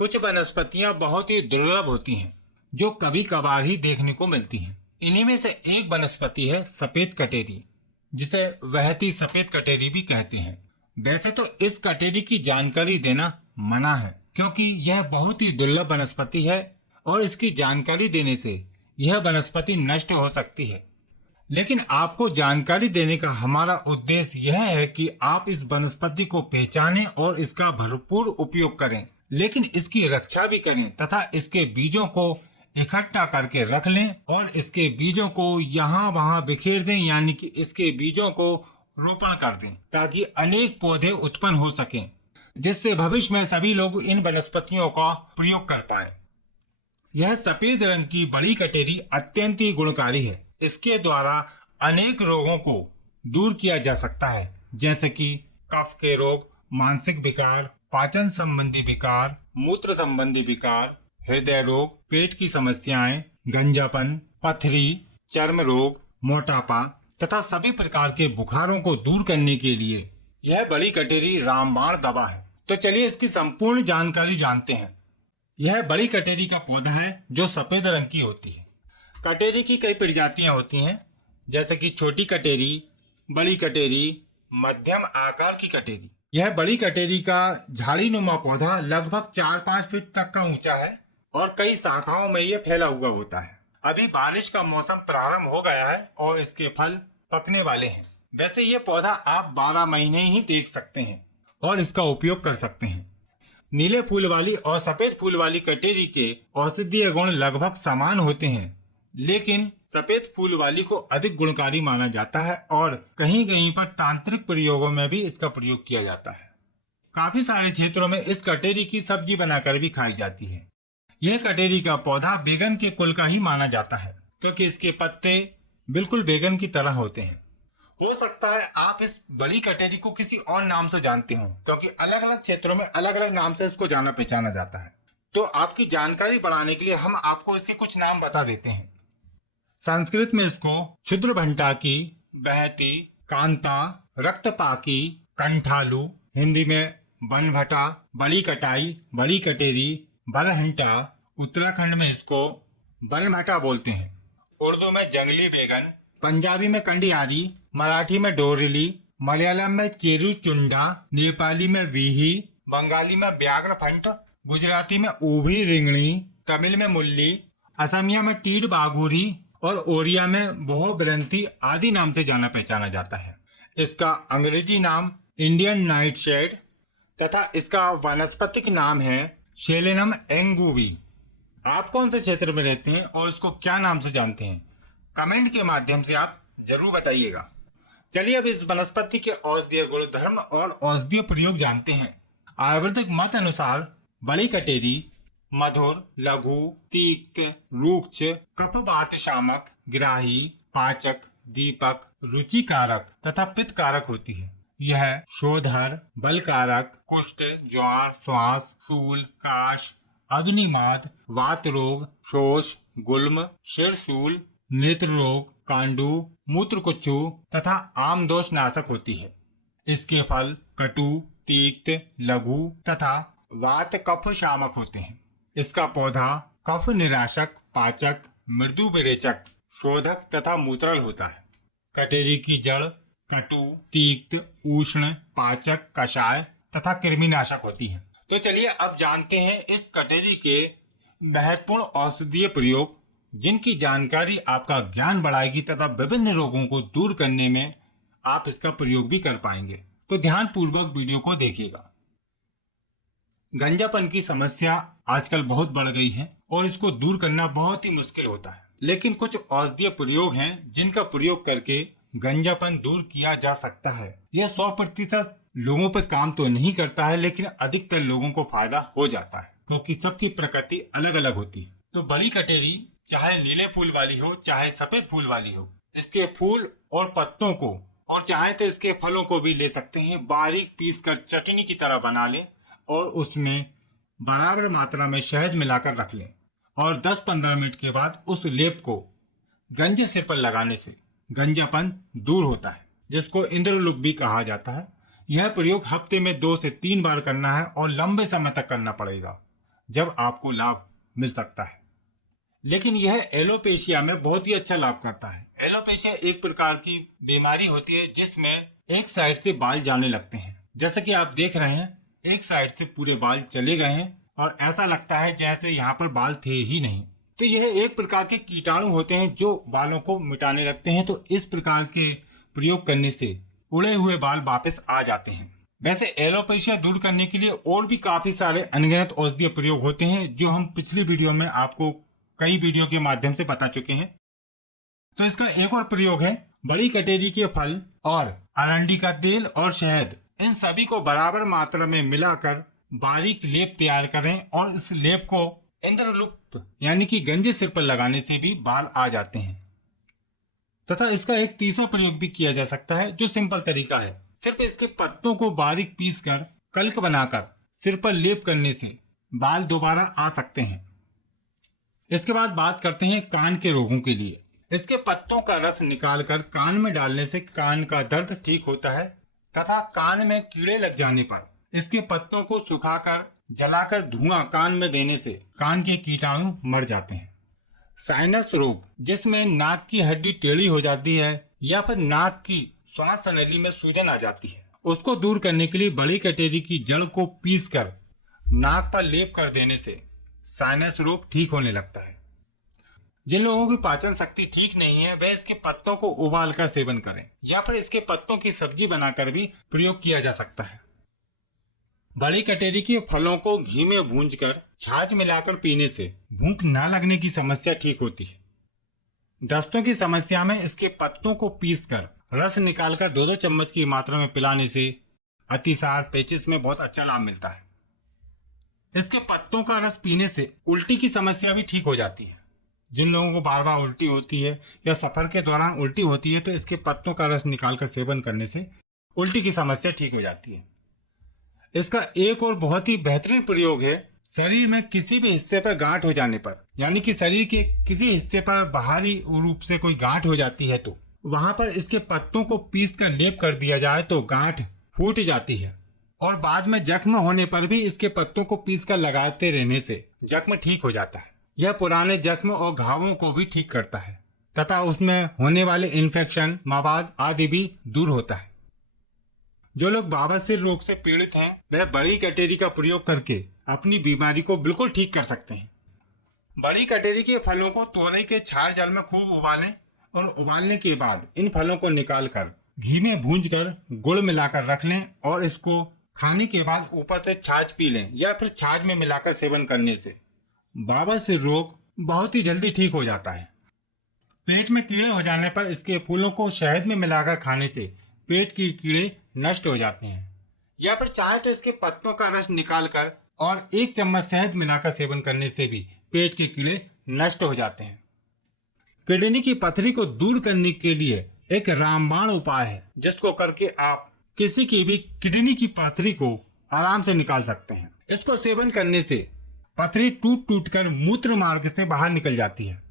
कुछ वनस्पतियां बहुत ही दुर्लभ होती हैं जो कभी कभार ही देखने को मिलती हैं। इन्हीं में से एक वनस्पति है सफेद कटेरी, जिसे वहती सफेद कटेरी भी कहते हैं। वैसे तो इस कटेरी की जानकारी देना मना है क्योंकि यह बहुत ही दुर्लभ वनस्पति है और इसकी जानकारी देने से यह वनस्पति नष्ट हो सकती है। लेकिन आपको जानकारी देने का हमारा उद्देश्य यह है कि आप इस वनस्पति को पहचानें और इसका भरपूर उपयोग करें, लेकिन इसकी रक्षा भी करें तथा इसके बीजों को इकट्ठा करके रख लें और इसके बीजों को यहाँ वहाँ बिखेर दें, यानी कि इसके बीजों को रोपण कर दें ताकि अनेक पौधे उत्पन्न हो सकें, जिससे भविष्य में सभी लोग इन वनस्पतियों का प्रयोग कर पाए। यह सफेद रंग की बड़ी कटेरी अत्यंत ही गुणकारी है। इसके द्वारा अनेक रोगों को दूर किया जा सकता है, जैसे कि कफ के रोग, मानसिक विकार, पाचन संबंधी विकार, मूत्र संबंधी विकार, हृदय रोग, पेट की समस्याएं, गंजापन, पथरी, चर्म रोग, मोटापा तथा सभी प्रकार के बुखारों को दूर करने के लिए यह बड़ी कटेरी रामबाण दवा है। तो चलिए इसकी संपूर्ण जानकारी जानते हैं। यह बड़ी कटेरी का पौधा है जो सफेद रंग की होती है। कटेरी की कई प्रजातियां होती हैं, जैसे कि छोटी कटेरी, बड़ी कटेरी, मध्यम आकार की कटेरी। यह बड़ी कटेरी का झाड़ीनुमा पौधा लगभग 4-5 फीट तक का ऊंचा है और कई शाखाओं में यह फैला हुआ होता है। अभी बारिश का मौसम प्रारंभ हो गया है और इसके फल पकने वाले हैं। वैसे ये पौधा आप 12 महीने ही देख सकते हैं और इसका उपयोग कर सकते हैं। नीले फूल वाली और सफेद फूल वाली कटेरी के औषधीय गुण लगभग समान होते हैं, लेकिन सफेद फूल वाली को अधिक गुणकारी माना जाता है और कहीं कहीं पर तांत्रिक प्रयोगों में भी इसका प्रयोग किया जाता है। काफी सारे क्षेत्रों में इस कटेरी की सब्जी बनाकर भी खाई जाती है। यह कटेरी का पौधा बैगन के कुल का ही माना जाता है क्योंकि इसके पत्ते बिल्कुल बैगन की तरह होते हैं। हो सकता है आप इस बड़ी कटेरी को किसी और नाम से जानते हो, क्योंकि अलग अलग क्षेत्रों में अलग अलग नाम से इसको जाना पहचाना जाता है। तो आपकी जानकारी बढ़ाने के लिए हम आपको इसके कुछ नाम बता देते हैं। संस्कृत में इसको क्षुद्रभंटाकी, बहती, कांता, रक्तपाकी, कंठालू, हिंदी में बनभटा, बड़ी कटाई, बड़ी कटेरी, बरहंटा, उत्तराखंड में इसको बनभटा बोलते हैं। उर्दू में जंगली बैगन, पंजाबी में कंडियारी, मराठी में डोरिली, मलयालम में चेरुचुंडा, नेपाली में वीही, बंगाली में व्याघ्रफंट, गुजराती में ऊभी रिंगणी, तमिल में मुल्ली, असमिया में टीड बागुरी और ओरिया में बहुब्रंथी आदि नाम से जाना पहचाना जाता है। इसका अंग्रेजी नाम इंडियन नाइटशेड तथा इसका वानस्पतिक नाम है सेलेनम एंगूवी। आप कौन से क्षेत्र में रहते हैं और इसको क्या नाम से जानते हैं, कमेंट के माध्यम से आप जरूर बताइएगा। चलिए अब इस वनस्पति के औषधीय गुण धर्म और औषधीय प्रयोग जानते हैं। आयुर्वेदिक मत अनुसार बड़ी कटेरी मधुर, लघु, तीक्त, रूक्ष, कफवात शामक, ग्राही, पाचक, दीपक, रुचिकारक तथा पित्तकारक होती है। यह शोधर, बलकारक, कुष्ठ, ज्वार, श्वास, शूल, काश, अग्निमाद, वात रोग, शोष, गुल्म, शिरशूल, नेत्र रोग, कांडू, मूत्रकुच्चू तथा आमदोष नाशक होती है। इसके फल कटु, तीक्त, लघु तथा वात कफ शामक होते हैं। इसका पौधा कफ निराशक, पाचक, मृदु विरेचक, शोधक तथा मूत्रल होता है। कटेरी की जड़ कटु, तीक्त, उष्ण, पाचक, कषाय तथा कृमिनाशक होती है। तो चलिए अब जानते हैं इस कटेरी के महत्वपूर्ण औषधीय प्रयोग, जिनकी जानकारी आपका ज्ञान बढ़ाएगी तथा विभिन्न रोगों को दूर करने में आप इसका प्रयोग भी कर पाएंगे। तो ध्यान पूर्वक वीडियो को देखिएगा। गंजापन की समस्या आजकल बहुत बढ़ गई है और इसको दूर करना बहुत ही मुश्किल होता है, लेकिन कुछ औषधीय प्रयोग हैं जिनका प्रयोग करके गंजापन दूर किया जा सकता है। यह 100% लोगों पर काम तो नहीं करता है, लेकिन अधिकतर लोगों को फायदा हो जाता है क्योंकि सबकी प्रकृति अलग अलग होती है। तो बड़ी कटेरी चाहे नीले फूल वाली हो चाहे सफेद फूल वाली हो, इसके फूल और पत्तों को और चाहे तो इसके फलों को भी ले सकते हैं, बारीक पीसकर चटनी की तरह बना लें और उसमें बराबर मात्रा में शहद मिलाकर रख लें और 10-15 मिनट के बाद उस लेप को गंजे सिर पर लगाने से गंजापन दूर होता है, जिसको इंद्रलुक भी कहा जाता है। यह प्रयोग हफ्ते में 2 से 3 बार करना है और लंबे समय तक करना पड़ेगा। जब आपको लाभ मिल सकता है। लेकिन यह एलोपेशिया में बहुत ही अच्छा लाभ करता है। एलोपेशिया एक प्रकार की बीमारी होती है जिसमें एक साइड से बाल जाने लगते हैं। जैसे कि आप देख रहे हैं, एक साइड से पूरे बाल चले गए हैं और ऐसा लगता है जैसे यहाँ पर बाल थे ही नहीं। तो यह एक प्रकार के कीटाणु होते हैं जो बालों को मिटाने लगते हैं। तो इस प्रकार के प्रयोग करने से उड़े हुए बाल वापस आ जाते हैं। वैसे एलोपेशिया दूर करने के लिए और भी काफी सारे अनगिनत औषधीय प्रयोग होते हैं जो हम पिछली वीडियो में आपको कई वीडियो के माध्यम से बता चुके हैं। तो इसका एक और प्रयोग है बड़ी कटेरी के फल और अरंडी का तेल और शहद, इन सभी को बराबर मात्रा में मिलाकर बारीक लेप तैयार करें और इस लेप को इंद्रलुप्त यानी कि गंजे सिर पर लगाने से भी बाल आ जाते हैं। तथा इसका एक तीसरा प्रयोग भी किया जा सकता है जो सिंपल तरीका है। सिर्फ इसके पत्तों को बारीक पीसकर कल्क बनाकर सिर पर लेप करने से बाल दोबारा आ सकते हैं। इसके बाद बात करते हैं कान के रोगों के लिए। इसके पत्तों का रस निकालकर कान में डालने से कान का दर्द ठीक होता है तथा कान में कीड़े लग जाने पर इसके पत्तों को सुखाकर जलाकर धुआं कान में देने से कान के कीटाणु मर जाते हैं। साइनस रोग, जिसमें नाक की हड्डी टेढ़ी हो जाती है या फिर नाक की श्वास नली में सूजन आ जाती है, उसको दूर करने के लिए बड़ी कटेरी की जड़ को पीसकर नाक पर लेप कर देने से साइनस रोग ठीक होने लगता है। जिन लोगों की पाचन शक्ति ठीक नहीं है वे इसके पत्तों को उबाल कर सेवन करें या फिर इसके पत्तों की सब्जी बनाकर भी प्रयोग किया जा सकता है। बड़ी कटेरी के फलों को घी में भूंजकर छाछ मिलाकर पीने से भूख न लगने की समस्या ठीक होती है। दस्तों की समस्या में इसके पत्तों को पीसकर रस निकालकर 2-2 चम्मच की मात्रा में पिलाने से अतिसार पेचिश में बहुत अच्छा लाभ मिलता है। इसके पत्तों का रस पीने से उल्टी की समस्या भी ठीक हो जाती है। जिन लोगों को बार बार उल्टी होती है या सफर के दौरान उल्टी होती है तो इसके पत्तों का रस निकालकर सेवन करने से उल्टी की समस्या ठीक हो जाती है। इसका एक और बहुत ही बेहतरीन प्रयोग है शरीर में किसी भी हिस्से पर गांठ हो जाने पर, यानी कि शरीर के किसी हिस्से पर बाहरी रूप से कोई गांठ हो जाती है तो वहां पर इसके पत्तों को पीस कर लेप कर दिया जाए तो गांठ फूट जाती है और बाद में जख्म होने पर भी इसके पत्तों को पीस कर लगाते रहने से जख्म ठीक हो जाता है। यह पुराने जख्म और घावों को भी ठीक करता है तथा उसमें होने वाले इन्फेक्शन, मवाद आदि भी दूर होता है। जो लोग बवासीर रोग से पीड़ित हैं वह बड़ी कटेरी का प्रयोग करके अपनी बीमारी को बिल्कुल ठीक कर सकते हैं। बड़ी कटेरी के फलों को तोरई के छार जल में खूब उबालें और उबालने के बाद इन फलों को निकालकर घी में भूंजकर गुड़ मिलाकर रख लें और इसको खाने के बाद ऊपर से छाछ पी लें या फिर छाछ में मिलाकर सेवन करने से बवासीर रोग बहुत ही जल्दी ठीक हो जाता है। पेट में कीड़े हो जाने पर इसके फूलों को शहद में मिलाकर खाने से पेट की कीड़े नष्ट हो जाते हैं या फिर चाहे तो इसके पत्तों का रस निकालकर और 1 चम्मच शहद मिलाकर सेवन करने से भी पेट के कीड़े नष्ट हो जाते हैं। किडनी की पथरी को दूर करने के लिए एक रामबाण उपाय है जिसको करके आप किसी की भी किडनी की पथरी को आराम से निकाल सकते हैं। इसको सेवन करने से पथरी टूट टूट कर मूत्र मार्ग से बाहर निकल जाती है।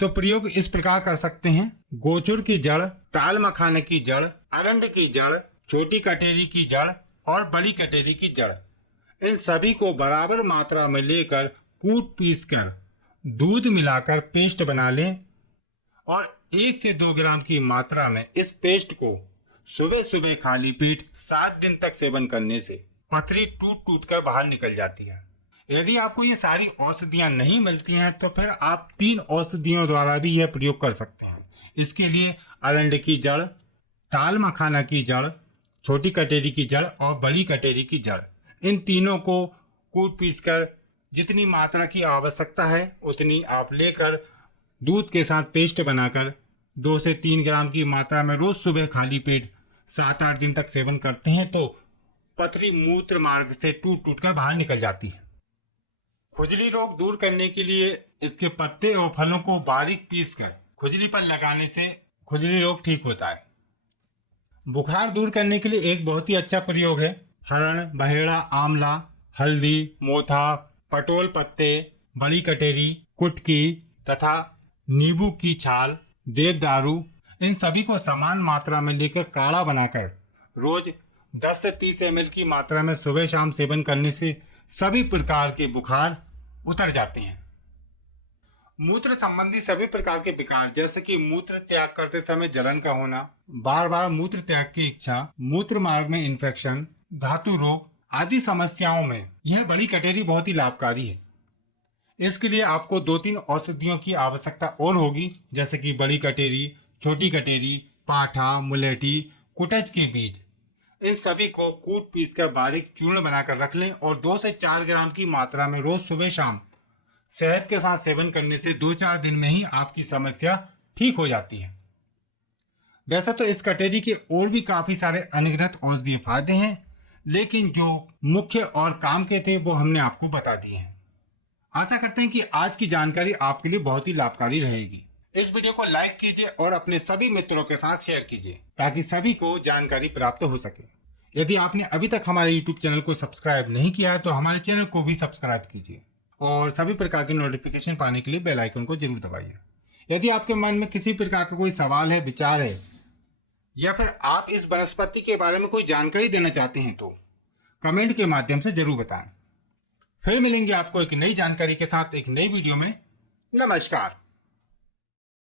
तो प्रयोग इस प्रकार कर सकते हैं। गोचुर की जड़, टाल मखाने की जड़, अरंड की जड़, छोटी कटेरी की जड़ और बड़ी कटेरी की जड़, इन सभी को बराबर मात्रा में लेकर कूट पीस कर दूध मिलाकर पेस्ट बना लें और 1 से 2 ग्राम की मात्रा में इस पेस्ट को सुबह सुबह खाली पेट 7 दिन तक सेवन करने से पथरी टूट टूट कर बाहर निकल जाती है। यदि आपको ये सारी औषधियां नहीं मिलती हैं तो फिर आप 3 औषधियों द्वारा भी यह प्रयोग कर सकते हैं। इसके लिए अरंड की जड़, टाल मखाना की जड़, छोटी कटेरी की जड़ और बड़ी कटेरी की जड़, इन तीनों को कूट पीस कर जितनी मात्रा की आवश्यकता है उतनी आप लेकर दूध के साथ पेस्ट बनाकर 2 से 3 ग्राम की मात्रा में रोज सुबह खाली पेट 7-8 दिन तक सेवन करते हैं तो पथरी मूत्र मार्ग से टूट टूट कर बाहर निकल जाती है। खुजली रोग दूर करने के लिए इसके पत्ते और फलों को बारीक पीसकर खुजली पर लगाने से खुजली रोग ठीक होता है। बुखार दूर करने के लिए एक बहुत ही अच्छा प्रयोग है हरण, बहेड़ा, आंवला, हल्दी, मोथा, पटोल पत्ते, बड़ी कटेरी, कुटकी तथा नींबू की छाल, देवदारू, इन सभी को समान मात्रा में लेकर काढ़ा बनाकर रोज 10 से 30 ml की मात्रा में सुबह शाम सेवन करने से सभी प्रकार के बुखार उतर जाते हैं। मूत्र संबंधी सभी प्रकार के विकार जैसे कि मूत्र त्याग करते समय जलन का होना, बार बार मूत्र त्याग की इच्छा, मूत्र मार्ग में इन्फेक्शन, धातु रोग आदि समस्याओं में यह बड़ी कटेरी बहुत ही लाभकारी है। इसके लिए आपको 2-3 औषधियों की आवश्यकता और होगी, जैसे कि बड़ी कटेरी, छोटी कटेरी, पाठा, मुलेठी, कुटच के बीज। इन सभी को कूट पीस कर बारीक चूर्ण बनाकर रख लें और 2 से 4 ग्राम की मात्रा में रोज सुबह शाम शहद के साथ सेवन करने से 2-4 दिन में ही आपकी समस्या ठीक हो जाती है। वैसे तो इस कटेरी के और भी काफी सारे अनगिनत औषधीय फायदे हैं, लेकिन जो मुख्य और काम के थे वो हमने आपको बता दिए हैं। आशा करते हैं कि आज की जानकारी आपके लिए बहुत ही लाभकारी रहेगी। इस वीडियो को लाइक कीजिए और अपने सभी मित्रों के साथ शेयर कीजिए ताकि सभी को जानकारी प्राप्त हो सके। यदि आपने अभी तक हमारे YouTube चैनल को सब्सक्राइब नहीं किया है तो हमारे चैनल को भी सब्सक्राइब कीजिए और सभी प्रकार के नोटिफिकेशन पाने के लिए बेल आइकन को जरूर दबाइए। यदि आपके मन में किसी प्रकार का कोई सवाल है, विचार है या फिर आप इस वनस्पति के बारे में कोई जानकारी देना चाहते हैं तो कमेंट के माध्यम से जरूर बताएं। फिर मिलेंगे आपको एक नई जानकारी के साथ एक नई वीडियो में। नमस्कार।